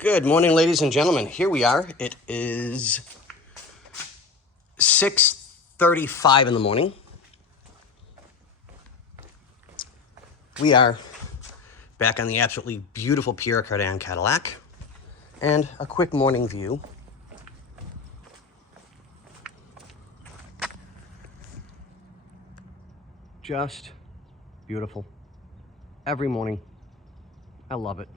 Good morning, ladies and gentlemen. Here we are. It is 6:35 in the morning. We are back on the absolutely beautiful Pierre Cardin Cadillac. And a quick morning view. Just beautiful. Every morning. I love it.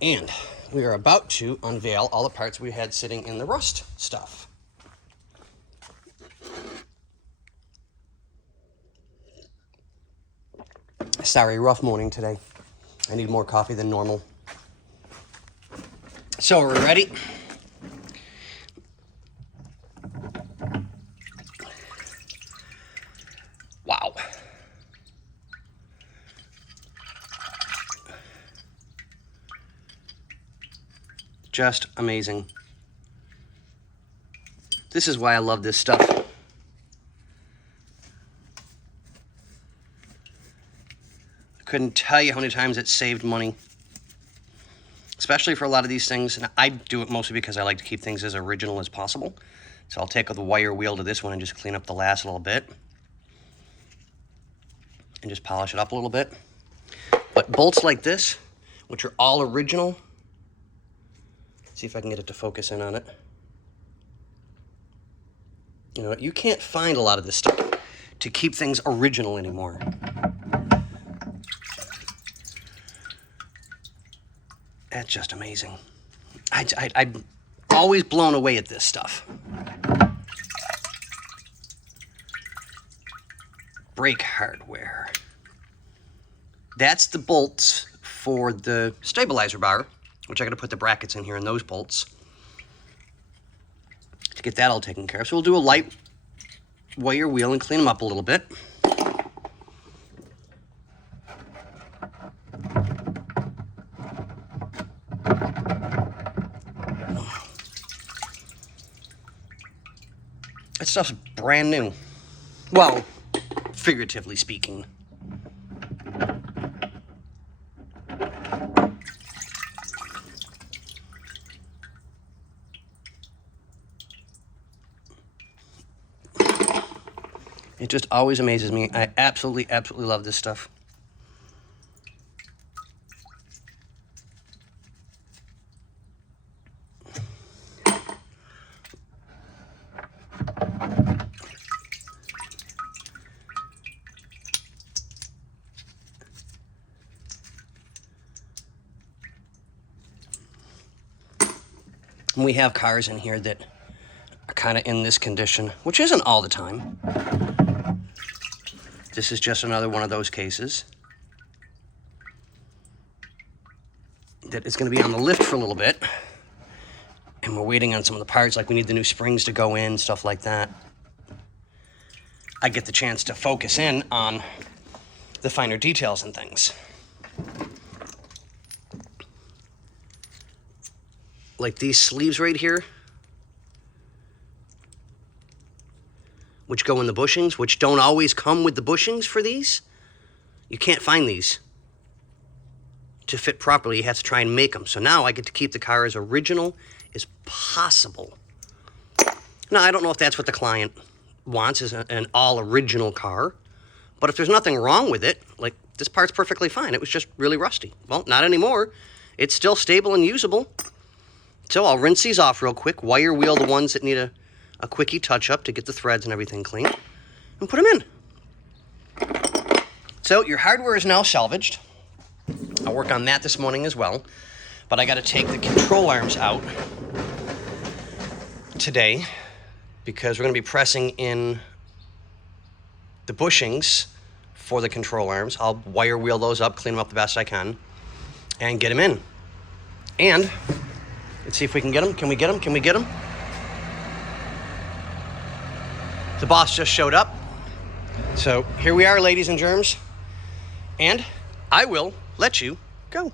And we are about to unveil all the parts we had sitting in the rust stuff. Sorry, rough morning today. I need more coffee than normal. So we're ready. Wow. Just amazing. This is why I love this stuff. I couldn't tell you how many times it saved money. Especially for a lot of these things. And I do it mostly because I like to keep things as original as possible. So I'll take the wire wheel to this one and just clean up the last little bit. And just polish it up a little bit. But bolts like this, which are all original. See if I can get it to focus in on it. You know, you can't find a lot of this stuff to keep things original anymore. That's just amazing. I'm always blown away at this stuff. Brake hardware. That's the bolts for the stabilizer bar, which I got to put the brackets in here in those bolts to get that all taken care of. So we'll do a light wire wheel and clean them up a little bit. That stuff's brand new. Well, figuratively speaking. It just always amazes me. I absolutely love this stuff. And we have cars in here that are kind of in this condition, which isn't all the time. This is just another one of those cases that is going to be on the lift for a little bit. And we're waiting on some of the parts, like we need the new springs to go in, stuff like that. I get the chance to focus in on the finer details and things. Like these sleeves right here, which go in the bushings, which don't always come with the bushings for these. You can't find these to fit properly. You have to try and make them. So now I get to keep the car as original as possible. Now, I don't know if that's what the client wants, is an all-original car. But if there's nothing wrong with it, like this part's perfectly fine. It was just really rusty. Well, not anymore. It's still stable and usable. So I'll rinse these off real quick, wire wheel the ones that need a quickie touch-up to get the threads and everything clean, and put them in. So your hardware is now salvaged. I'll work on that this morning as well, but I got to take the control arms out today because we're going to be pressing in the bushings for the control arms. I'll wire wheel those up, clean them up the best I can, and get them in. And let's see if we can get them. Can we get them? Can we get them? The boss just showed up. So here we are, ladies and germs. And I will let you go.